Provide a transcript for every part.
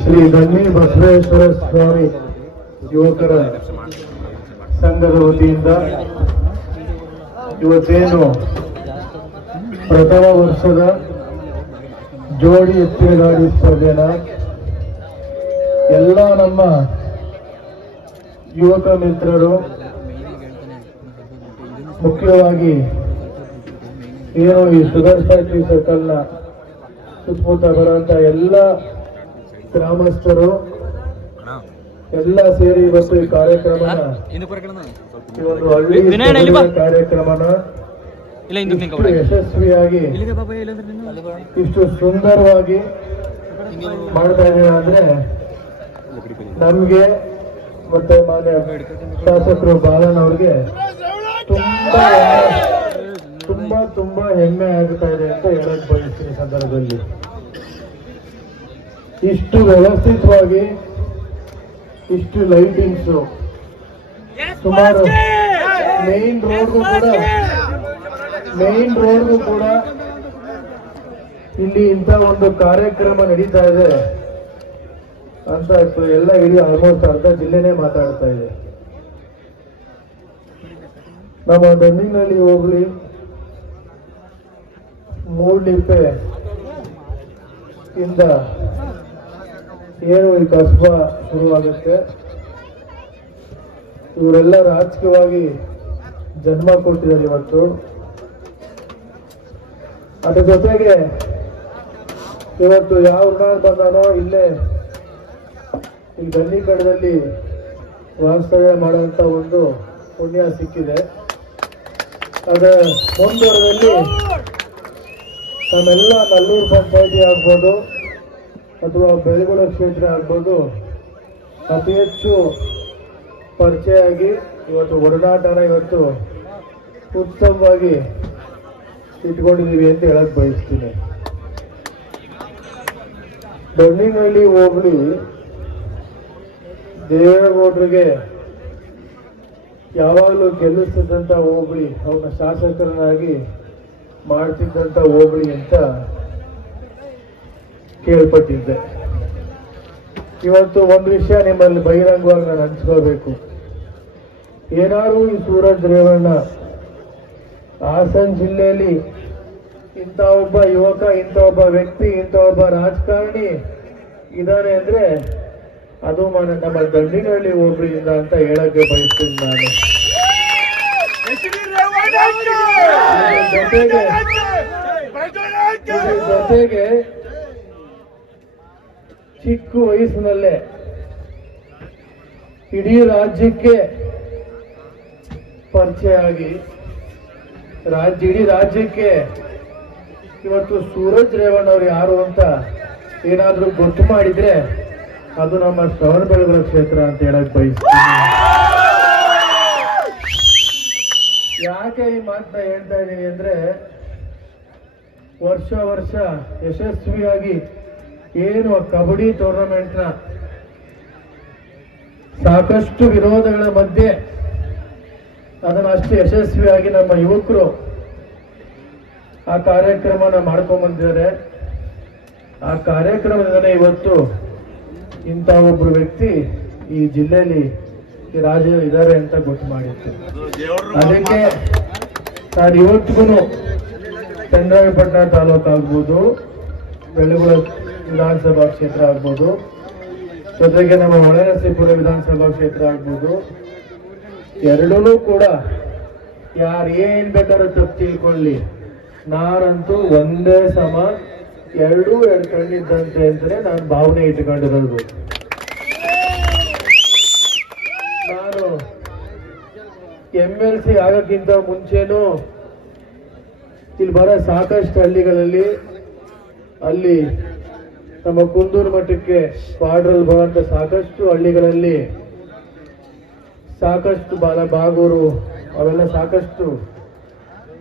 ಶ್ರೀ ಗಣ್ಣಿ ಬಸವೇಶ್ವರ ಸ್ವಾಮಿ ಯುವಕರ ಸಂಘದ ವತಿಯಿಂದ ಇವತ್ತೇನು ಪ್ರಥಮ ವರ್ಷದ ಜೋಡಿ ಎತ್ತಿನ ಗಾಡಿ ಸ್ಪರ್ಧೆನ ಎಲ್ಲ ನಮ್ಮ ಯುವಕ ಮಿತ್ರರು ಮುಖ್ಯವಾಗಿ ಏನು ಈ ಶುಗರ್ ಸರ್ಕಲ್ನ ಸುತ್ತಮುತ್ತ ಬರುವಂತ ಎಲ್ಲ ಗ್ರಾಮಸ್ಥರು ಎಲ್ಲ ಸೇರಿ ಇವತ್ತು ಈ ಕಾರ್ಯಕ್ರಮನ ಈ ಒಂದು ಹಳ್ಳಿ. ಕಾರ್ಯಕ್ರಮನ ಯಶಸ್ವಿಯಾಗಿ ಇಷ್ಟು ಸುಂದರವಾಗಿ ಮಾಡ್ತಾ ಇದ್ದೀರಾ ಅಂದ್ರೆ ನಮ್ಗೆ ಮತ್ತೆ ಮಾನ್ಯ ಶಾಸಕರು ಬಾಲನ್ ಅವ್ರಿಗೆ ತುಂಬಾ ತುಂಬಾ ತುಂಬಾ ಹೆಮ್ಮೆ ಆಗ್ತಾ ಇದೆ ಅಂತ ಹೇಳಕ್ ಬಯಸ್ತೀನಿ. ಸಂದರ್ಭದಲ್ಲಿ. ಇಷ್ಟು ವ್ಯವಸ್ಥಿತವಾಗಿ ಇಷ್ಟು ಲೈಟಿಂಗ್ಸ್. ಸುಮಾರು ಮೇನ್ ರೋಡ್ ಕೂಡ ಮೇನ್ ರೋಡ್ ಕೂಡ ಇಲ್ಲಿ ಇಂಥ ಒಂದು ಕಾರ್ಯಕ್ರಮ ನಡೀತಾ ಇದೆ. ಅಂತ ಇತ್ತು ಎಲ್ಲ ಇಡೀ ಆಲ್ಮೋಸ್ಟ್ ಅರ್ಧ ಜಿಲ್ಲೆನೇ ಮಾತಾಡ್ತಾ ಇದೆ. ನಮ್ಮ ಡಿಂಗ್ನಲ್ಲಿ ಹೋಗ್ಲಿ ಮೂಡ್ಲಿಪ್ಪೆ ಇಂದ ಏನು ಈ ಕಸ್ಬಾ ಶುರುವಾಗುತ್ತೆ. ಇವರೆಲ್ಲ ರಾಜಕೀಯವಾಗಿ ಜನ್ಮ ಕೊಟ್ಟಿದ್ದಾರೆ ಇವತ್ತು. ಅದ್ರ ಜೊತೆಗೆ ಇವತ್ತು ಯಾವ ಋಣ ಬಂದಾನೋ ಇಲ್ಲೇ ಈ ಗಲ್ಲಿ ಕಡದಲ್ಲಿ ವಾಸ್ತವ್ಯ ಮಾಡುವಂತ ಒಂದು ಪುಣ್ಯ ಸಿಕ್ಕಿದೆ. ಅದರ ಮುಂದುವರೆದಲ್ಲಿ ನಮ್ಮೆಲ್ಲ ನಲ್ಲೂರು ಪಂಚಾಯಿತಿ ಆಗ್ಬೋದು ಅಥವಾ ಬೆಳಗುಳ ಕ್ಷೇತ್ರ ಆಗ್ಬೋದು ಅತಿ ಹೆಚ್ಚು ಪರಿಚಯ ಆಗಿ ಇವತ್ತು ಒಡನಾಟನ ಇವತ್ತು ಉತ್ತಮವಾಗಿ ಇಟ್ಕೊಂಡಿದ್ದೀವಿ ಅಂತ ಹೇಳಕ್ ಬಯಸ್ತೀನಿ. ಬೆಣ್ಣಿನಹಳ್ಳಿ ಹೋಬಳಿ ದೇವೇಗೌಡರಿಗೆ ಯಾವಾಗಲೂ ಗೆಲ್ಲಿಸಿದಂತ ಹೋಬಳಿ, ಅವನ ಶಾಸಕರನ್ನಾಗಿ ಮಾಡ್ತಿದ್ದಂತ ಹೋಬಳಿ ಅಂತ ಕೇಳ್ಪಟ್ಟಿದ್ದೆ. ಇವತ್ತು ಒಂದು ವಿಷಯ ನಿಮ್ಮಲ್ಲಿ ಬಹಿರಂಗವಾಗಿ ನಾನು ಹಂಚ್ಕೋಬೇಕು ಏನಾದ್ರು ಈ ಸೂರಜ್ ರೇವಣ್ಣ ಹಾಸನ್ ಜಿಲ್ಲೆಯಲ್ಲಿ ಇಂಥ ಒಬ್ಬ ಯುವಕ, ಇಂಥ ಒಬ್ಬ ವ್ಯಕ್ತಿ, ಇಂಥ ಒಬ್ಬ ರಾಜಕಾರಣಿ ಇದ್ದಾನೆ ಅಂದ್ರೆ ಅದು ನಮ್ಮ ದಂಡಿನಹಳ್ಳಿ ಹೋಬಳಿಯಿಂದ ಅಂತ ಹೇಳಕ್ಕೆ ಬಯಸ್ತೀನಿ ನಾನು. ಜೊತೆಗೆ ಜೊತೆಗೆ ಚಿಕ್ಕ ವಯಸ್ಸಿನಲ್ಲೇ ಇಡೀ ರಾಜ್ಯಕ್ಕೆ ಪರಿಚಯ ಆಗಿ ರಾಜ್ಯ ಇಡೀ ರಾಜ್ಯಕ್ಕೆ ಇವತ್ತು ಸೂರಜ್ ರೇವಣ್ಣ ಅವರು ಯಾರು ಅಂತ ಏನಾದ್ರೂ ಗೊತ್ತು ಮಾಡಿದ್ರೆ ಅದು ನಮ್ಮ ಶ್ರವಣ ಬೆಳಗೊಳ ಕ್ಷೇತ್ರ ಅಂತ ಹೇಳಕ್ ಬಯಸ್ತೀನಿ. ಯಾಕೆ ಈ ಮಾತನ್ನ ಹೇಳ್ತಾ ಇದ್ದೀನಿ ಅಂದ್ರೆ ವರ್ಷ ವರ್ಷ ಯಶಸ್ವಿಯಾಗಿ ಏನು ಕಬಡ್ಡಿ ಟೂರ್ನಮೆಂಟ್ನ ಸಾಕಷ್ಟು ವಿರೋಧಗಳ ಮಧ್ಯೆ ಅದನ್ನು ಅಷ್ಟು ಯಶಸ್ವಿಯಾಗಿ ನಮ್ಮ ಯುವಕರು ಆ ಕಾರ್ಯಕ್ರಮನ ಮಾಡ್ಕೊಂಬಂದಿದ್ದಾರೆ ಆ ಕಾರ್ಯಕ್ರಮದಿಂದಲೇ ಇವತ್ತು ಇಂಥ ಒಬ್ಬರು ವ್ಯಕ್ತಿ ಈ ಜಿಲ್ಲೆಯಲ್ಲಿ ಈ ರಾಜರು ಇದ್ದಾರೆ ಅಂತ ಗೊತ್ತು ಮಾಡಿತ್ತು ಅದಕ್ಕೆ ಸರ್ ಇವತ್ತಿಗೂ ಚಂದ್ರಾಯಪಟ್ಟಣ ತಾಲೂಕು ಆಗ್ಬೋದು ಬೆಳಗುಳ ವಿಧಾನಸಭಾ ಕ್ಷೇತ್ರ ಆಗ್ಬೋದು ಜೊತೆಗೆ ನಮ್ಮ ಹೊಳೆನರಸೀಪುರ ವಿಧಾನಸಭಾ ಕ್ಷೇತ್ರ ಆಗ್ಬೋದು. ಎರಡೂ ಕೂಡ ಯಾರು ಏನ್ ಬೇಕಾದ್ರೂ ತಪ್ಪು ತಿಳ್ಕೊಳ್ಳಿ. ನಾನಂತೂ ಒಂದೇ ಸಮ ಎರಡೂ ಎರಡು ಕಣ್ಣಿದ್ದಂತೆ ಅಂತಲೇ ನಾನು ಭಾವನೆ ಇಟ್ಕೊಂಡಿರೋದು ನಾನು ಎಂ ಎಲ್ ಸಿ ಆಗಕ್ಕಿಂತ ಮುಂಚೆನೂ ಇಲ್ಲಿ ಬರೋ ಸಾಕಷ್ಟು ಹಳ್ಳಿಗಳಲ್ಲಿ ಅಲ್ಲಿ ನಮ್ಮ ಕುಂದೂರು ಮಠಕ್ಕೆ ಬಾರ್ಡ್ರಲ್ಲಿ ಬರುವಂಥ ಸಾಕಷ್ಟು ಹಳ್ಳಿಗಳಲ್ಲಿ ಸಾಕಷ್ಟು ಬಾಲ ಬಾಗೂರು ಅವೆಲ್ಲ ಸಾಕಷ್ಟು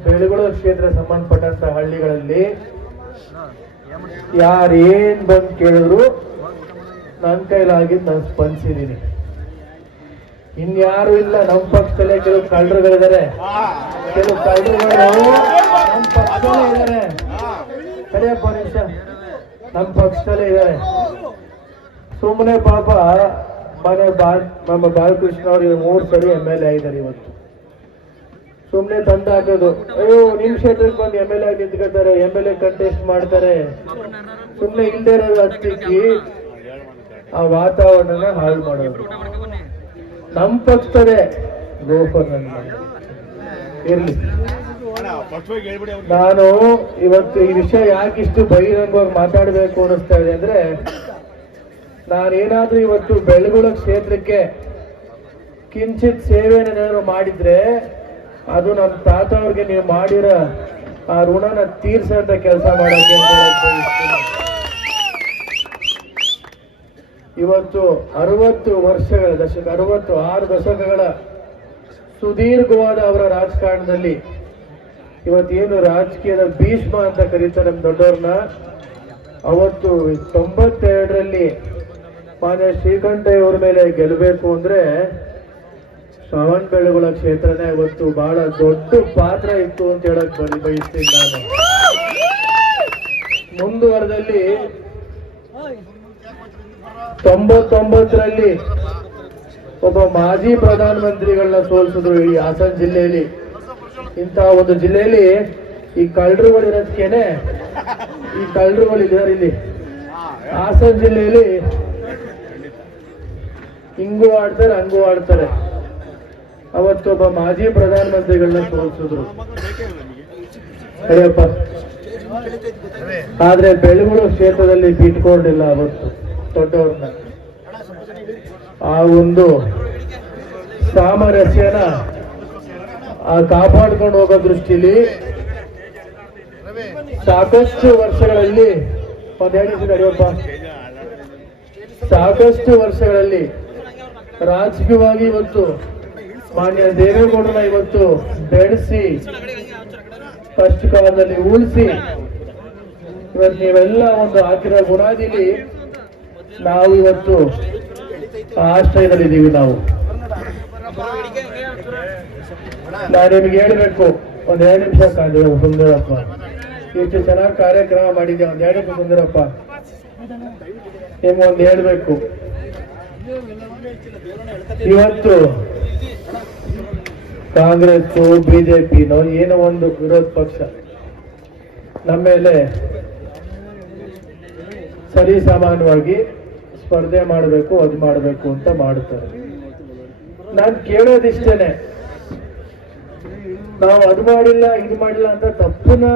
ಬೆಳಗೊಳ ಕ್ಷೇತ್ರ ಸಂಬಂಧಪಟ್ಟಂತ ಹಳ್ಳಿಗಳಲ್ಲಿ ಯಾರು ಏನು ಬಂದು ಕೇಳಿದ್ರು ನನ್ನ ಕೈಲಾಗಿದ್ದು ನಾನು ಸ್ಪಂದಿಸಿದ್ದೀನಿ ಇನ್ಯಾರು ಇಲ್ಲ ನಮ್ಮ ಪಕ್ಷದಲ್ಲೇ ಕೆಲವು ಕಳ್ಳರುಗಳಿದ್ದಾರೆ ಕೆಲವು ಕಳ್ಳರುಗಳು ನಮ್ಮ ಪಕ್ಷದಲ್ಲೇ ಇದ್ದಾರೆ ಸರಿಯಪ್ಪ ನಿಮಿಷ. ನಮ್ಮ ಪಕ್ಷದಲ್ಲೇ ಇದ್ದಾರೆ ಸುಮ್ಮನೆ ಪಾಪ ಮನೆ ಬಾಲ್ ನಮ್ಮ ಬಾಲಕೃಷ್ಣ ಅವರು ಮೂರು ಸರಿ ಎಂ ಎಲ್ ಎ ಆಗಿದ್ದಾರೆ ಇವತ್ತು. ಸುಮ್ಮನೆ ತಂದು ಹಾಕೋದು. ಅಯ್ಯೋ ನಿಮ್ ಕ್ಷೇತ್ರಕ್ಕೆ ಬಂದು ಎಂ ಎಲ್ ಎ ನಿಂತ್ಕೊಳ್ತಾರೆ ಎಂ ಎಲ್ ಎ ಕಂಟೆಸ್ಟ್ ಮಾಡ್ತಾರೆ. ಸುಮ್ಮನೆ ಇಲ್ಲದೆ ಇರೋದು ಹತ್ತಿಕ್ಕಿ ಆ ವಾತಾವರಣನ ಹಾಳು ಮಾಡೋದು. ನಮ್ಮ ಪಕ್ಷದೇ ನನ್ನ. ಇರ್ಲಿ ನಾನು ಇವತ್ತು ಈ ವಿಷಯ ಯಾಕಿಷ್ಟು ಬಹಿರಂಗವಾಗಿ ಮಾತಾಡಬೇಕು ಅನಿಸ್ತಾ ಇದೆ ಅಂದ್ರೆ ನಾನೇನಾದ್ರೂ ಇವತ್ತು ಬೆಳಗುಳ ಕ್ಷೇತ್ರಕ್ಕೆ ಕಿಂಚಿತ್ ಸೇವೆಯನ್ನೇನಾದ್ರು ಮಾಡಿದ್ರೆ ಅದು ನಮ್ಮ ತಾತ ಅವ್ರಿಗೆ ನೀವು ಮಾಡಿರೋ ಆ ಋಣನ ತೀರ್ಸಂತ ಕೆಲಸ ಮಾಡೋಕೆ ಅಂತ ಬಯಸ್ತೀನಿ. ಇವತ್ತು ಅರವತ್ತು ವರ್ಷಗಳ ದಶಕ ಅರವತ್ತು ಆರು ದಶಕಗಳ ಸುದೀರ್ಘವಾದ ಅವರ ರಾಜಕಾರಣದಲ್ಲಿ ಇವತ್ತೇನು ರಾಜಕೀಯದ ಭೀಷ್ಮ ಅಂತ ಕರೀತಾರೆ ನಮ್ಮ ದೊಡ್ಡವ್ರನ್ನ, ಅವತ್ತು ತೊಂಬತ್ತೆರಡರಲ್ಲಿ ಮಾನ್ಯ ಶ್ರೀಕಂಠಯ್ಯವ್ರ ಮೇಲೆ ಗೆಲ್ಲಬೇಕು ಅಂದ್ರೆ ಶ್ರವಣ್ ಬೆಳಗುಳ ಕ್ಷೇತ್ರನೇ ಇವತ್ತು ಬಹಳ ದೊಡ್ಡ ಪಾತ್ರ ಇತ್ತು ಅಂತ ಹೇಳಕ್ ಬಯಸ್ತೀನಿ ನಾನು. ಮುಂದುವರೆದಲ್ಲಿ ತೊಂಬತ್ತೊಂಬತ್ತರಲ್ಲಿ ಒಬ್ಬ ಮಾಜಿ ಪ್ರಧಾನಮಂತ್ರಿಗಳನ್ನ ಸೋಲಿಸಿದ್ರು ಈ ಹಾಸನ ಜಿಲ್ಲೆಯಲ್ಲಿ. ಇಂತಹ ಒಂದು ಜಿಲ್ಲೆಯಲ್ಲಿ ಈ ಕಳ್ಳರುಗಳಿರೋದಕ್ಕೇನೆ ಈ ಕಳ್ಳರುಗಳು ಇದ್ದಾರೆ ಇಲ್ಲಿ. ಹಾಸನ ಜಿಲ್ಲೆಯಲ್ಲಿ ಹಿಂಗೂ ಆಡ್ತಾರೆ, ಹಂಗೂ ಆಡ್ತಾರೆ. ಅವತ್ತೊಬ್ಬ ಮಾಜಿ ಪ್ರಧಾನಮಂತ್ರಿಗಳನ್ನ ಸೋಲಿಸಿದ್ರು. ಅಯ್ಯಪ್ಪ. ಆದ್ರೆ ಬೆಳಗುಳು ಕ್ಷೇತ್ರದಲ್ಲಿ ಬಿಟ್ಕೊಂಡಿಲ್ಲ ಅವತ್ತು. ದೊಡ್ಡವ್ರನ್ನ. ಆ ಒಂದು ಸಾಮರಸ್ಯನ ಕಾಪಾಡ್ಕೊಂಡು ಹೋಗೋ ದೃಷ್ಟಿಲಿ ಸಾಕಷ್ಟು ವರ್ಷಗಳಲ್ಲಿ ನಡೆಯಪ್ಪ ಸಾಕಷ್ಟು ವರ್ಷಗಳಲ್ಲಿ ರಾಜಕೀಯವಾಗಿ ಇವತ್ತು ಮಾನ್ಯ ದೇವೇಗೌಡರ ಇವತ್ತು ಬೆಳೆಸಿ ಫಸ್ಟ್ ಕಾಲದಲ್ಲಿ ಉಳಿಸಿ, ಇವತ್ತು ನೀವೆಲ್ಲ ಒಂದು ಹಾಕಿರೋ ಗುಣಾದಿಲಿ ನಾವು ಇವತ್ತು ಆಶ್ರಯದಲ್ಲಿದ್ದೀವಿ ನಾವು. ನಾನು ನಿಮ್ಗೆ ಹೇಳಬೇಕು, ಒಂದ್ ಎರಡು ನಿಮಿಷ ಸುಂದರಪ್ಪ. ಇಷ್ಟು ಚೆನ್ನಾಗಿ ಕಾರ್ಯಕ್ರಮ ಮಾಡಿದ್ದೆ ಒಂದ್ ಎರಡು ನಿಮಿಷ ಸುಂದರಪ್ಪ. ನಿಮ್ಗೊಂದು ಹೇಳ್ಬೇಕು. ಇವತ್ತು ಕಾಂಗ್ರೆಸ್ ಬಿಜೆಪಿನೋ ಏನೋ ಒಂದು ವಿರೋಧ ಪಕ್ಷ. ನಮ್ಮ ಮೇಲೆ ಸರಿ ಸಮಾನವಾಗಿ ಸ್ಪರ್ಧೆ ಮಾಡಬೇಕು, ಅದು ಮಾಡಬೇಕು ಅಂತ ಮಾಡುತ್ತಾರೆ. ನಾನು ಕೇಳೋದಿಷ್ಟೇನೆ. ನಾವು ಅದು ಮಾಡಿಲ್ಲ, ಇದು ಮಾಡಿಲ್ಲ ಅಂತ ತಪ್ಪನ್ನ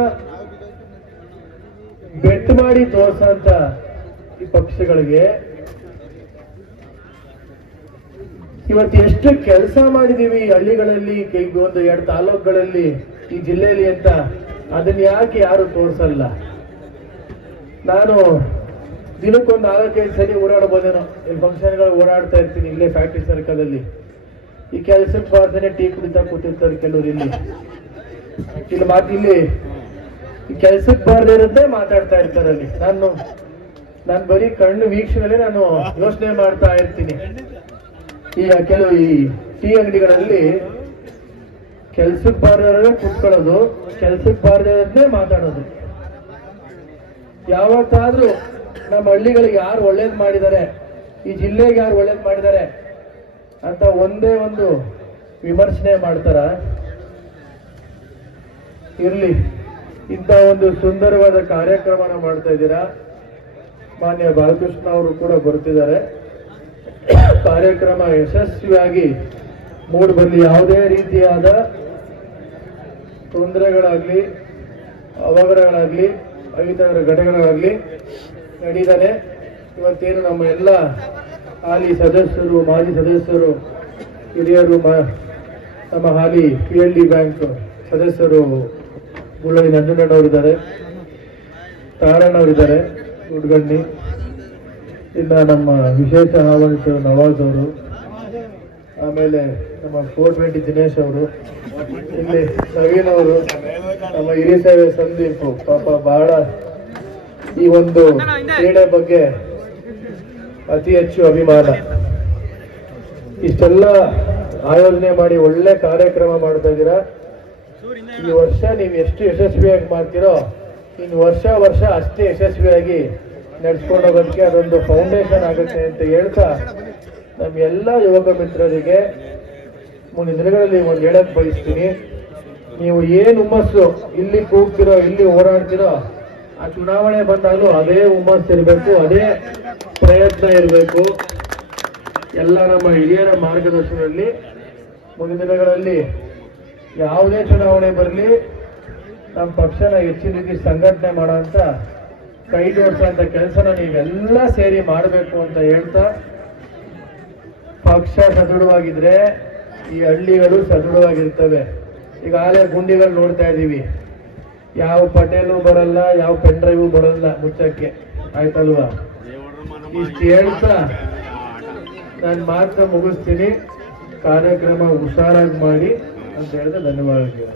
ಬೆಟ್ ಮಾಡಿ ತೋರ್ಸಂತ ಈ ಪಕ್ಷಗಳಿಗೆ ಇವತ್ತು ಎಷ್ಟು ಕೆಲಸ ಮಾಡಿದೀವಿ ಹಳ್ಳಿಗಳಲ್ಲಿ ಒಂದು ಎರಡು ತಾಲೂಕುಗಳಲ್ಲಿ, ಈ ಜಿಲ್ಲೆಯಲ್ಲಿ ಅಂತ. ಅದನ್ನ ಯಾಕೆ ಯಾರು ತೋರ್ಸಲ್ಲ? ನಾನು ದಿನಕ್ಕೊಂದು ನಾಲ್ಕೈದು ಸರಿ ಓಡಾಡಬಹುದೇನೋ ಇಲ್ಲಿ ಫಂಕ್ಷನ್ಗಳು ಓಡಾಡ್ತಾ ಇರ್ತೀನಿ ಇಲ್ಲೇ ಫ್ಯಾಕ್ಟ್ರಿ ಸರ್ಕಲಲ್ಲಿ ಈ ಕೆಲ್ಸಕ್ಕೆ ಬಾರ್ದೇನೆ ಟೀ ಕುಡಿತಾ ಕೂತಿರ್ತಾರೆ ಕೆಲವರು ಇಲ್ಲಿ. ಇಲ್ಲಿ ಮಾತು ಇಲ್ಲಿ ಈ ಕೆಲ್ಸಕ್ಕೆ ಬಾರ್ದೇ ಇರುತ್ತೆ ಮಾತಾಡ್ತಾ ಇರ್ತಾರೆ ಅಲ್ಲಿ. ನಾನು ನಾನು ಬರೀ ಕಣ್ಣು ವೀಕ್ಷಣೆಯಲ್ಲಿ ನಾನು ಯೋಚನೆ ಮಾಡ್ತಾ ಇರ್ತೀನಿ. ಈಗ ಕೆಲವು ಈ ಟೀ ಅಂಗಡಿಗಳಲ್ಲಿ ಕೆಲ್ಸಕ್ಕೆ ಬಾರ್ದೇ ಕುತ್ಕೊಳ್ಳೋದು ಕೆಲ್ಸಕ್ಕೆ ಬಾರದೇ ಮಾತಾಡೋದು. ಯಾವತ್ತಾದ್ರೂ ನಮ್ಮ ಹಳ್ಳಿಗಳಿಗೆ ಯಾರು ಒಳ್ಳೇದ್ ಮಾಡಿದ್ದಾರೆ? ಈ ಜಿಲ್ಲೆಗೆ ಯಾರು ಒಳ್ಳೇದು ಮಾಡಿದ್ದಾರೆ? ಅಂತ ಒಂದೇ ಒಂದು ವಿಮರ್ಶನೆ ಮಾಡ್ತಾರ? ಇರಲಿ. ಇಂಥ ಒಂದು ಸುಂದರವಾದ ಕಾರ್ಯಕ್ರಮನ ಮಾಡ್ತಾ ಇದ್ದೀರಾ? ಮಾನ್ಯ ಬಾಲಕೃಷ್ಣ ಅವರು ಕೂಡ ಬರ್ತಿದ್ದಾರೆ. ಕಾರ್ಯಕ್ರಮ ಯಶಸ್ವಿಯಾಗಿ ಮೂಡ್ ಬಂದು ಯಾವುದೇ ರೀತಿಯಾದ ತೊಂದರೆಗಳಾಗಲಿ, ಅವಘಡಗಳಾಗ್ಲಿ, ಅಹಿತಕರ ಘಟನೆಗಳಾಗ್ಲಿ ನಡೀತಾನೆ ಇವತ್ತೇನು ನಮ್ಮ ಎಲ್ಲ ಹಾಲಿ ಸದಸ್ಯರು, ಮಾಜಿ ಸದಸ್ಯರು, ಹಿರಿಯರು ನಮ್ಮ ಹಾಲಿ ಪಿ ಎಲ್ ಡಿ ಬ್ಯಾಂಕ್ ಸದಸ್ಯರು ಗುಳ್ಳಿ ನಂಜುಂಡಣ್ಣವರಿದ್ದಾರೆ. ತಾರಣ್ಣವರಿದ್ದಾರೆ ಉಡ್ಗಣ್ಣಿ ಇನ್ನ ನಮ್ಮ ವಿಶೇಷ ಆಹ್ವಾನಿತರು ನವಾಜ್ ಅವರು, ಆಮೇಲೆ ನಮ್ಮ ಫೋರ್ ಟ್ವೆಂಟಿ ದಿನೇಶ್ ಅವರು, ಇಲ್ಲಿ ನವೀನ್ ಅವರು, ನಮ್ಮ ಹಿರಿಯ ಸೇವೆ ಸಂದೀಪ್, ಪಾಪ ಬಹಳ ಈ ಒಂದು ಕ್ರೀಡೆ ಬಗ್ಗೆ ಅತಿ ಹೆಚ್ಚು ಅಭಿಮಾನ. ಇಷ್ಟೆಲ್ಲ ಆಯೋಜನೆ ಮಾಡಿ ಒಳ್ಳೆ ಕಾರ್ಯಕ್ರಮ ಮಾಡ್ತಾ ಇದ್ದೀರಾ? ಈ ವರ್ಷ ನೀವು ಎಷ್ಟು ಯಶಸ್ವಿಯಾಗಿ ಮಾಡ್ತೀರೋ ಇನ್ನು ವರ್ಷ ವರ್ಷ ಅಷ್ಟೇ ಯಶಸ್ವಿಯಾಗಿ ನಡ್ಸ್ಕೊಂಡು ಹೋಗೋದಕ್ಕೆ ಅದೊಂದು ಫೌಂಡೇಶನ್ ಆಗುತ್ತೆ ಅಂತ ಹೇಳ್ತಾ ನಮ್ಮ ಎಲ್ಲ ಯುವಕ ಮಿತ್ರರಿಗೆ ಮುಂದಿನ ದಿನಗಳಲ್ಲಿ ಒಂದು ಹೇಳಕ್ ಬಯಸ್ತೀನಿ. ನೀವು ಏನು ಹುಮ್ಮಸ್ಸು ಇಲ್ಲಿ ಕೂಗ್ತಿರೋ ಇಲ್ಲಿ ಓಡಾಡ್ತಿರೋ ಆ ಚುನಾವಣೆ ಬಂದಾಗಲೂ ಅದೇ ಹುಮ್ಮಸ್ ಇರಬೇಕು, ಅದೇ ಪ್ರಯತ್ನ ಇರಬೇಕು. ಎಲ್ಲ ನಮ್ಮ ಹಿರಿಯರ ಮಾರ್ಗದರ್ಶನದಲ್ಲಿ ಮುಂದಿನ ದಿನಗಳಲ್ಲಿ ಯಾವುದೇ ಚುನಾವಣೆ ಬರಲಿ, ನಮ್ಮ ಪಕ್ಷನ ಹೆಚ್ಚಿನ ರೀತಿ ಸಂಘಟನೆ ಮಾಡೋಂಥ ಕೈ ಜೋಡಿಸೋಂಥ ಕೆಲಸನ ನೀವೆಲ್ಲ ಸೇರಿ ಮಾಡಬೇಕು ಅಂತ ಹೇಳ್ತಾ, ಪಕ್ಷ ಸದೃಢವಾಗಿದ್ರೆ ಈ ಹಳ್ಳಿಗಳು ಸದೃಢವಾಗಿರ್ತವೆ. ಈಗಾಗಲೇ ಗುಂಡಿಗಳು ನೋಡ್ತಾ ಇದ್ದೀವಿ. ಯಾವ ಪಟೇಲು ಬರಲ್ಲ, ಯಾವ ಪೆನ್ ಡ್ರೈವ್ ಬರಲ್ಲ ಮುಚ್ಚಕ್ಕೆ. ಆಯ್ತಲ್ವಾ? ಇಷ್ಟು ಹೇಳ್ತಾ ನಾನು ಮಾತ್ರ ಮುಗಿಸ್ತೀನಿ. ಕಾರ್ಯಕ್ರಮ ಹುಷಾರಾಗಿ ಮಾಡಿ ಅಂತ ಹೇಳಿದ್ರೆ ಧನ್ಯವಾದಗಳು.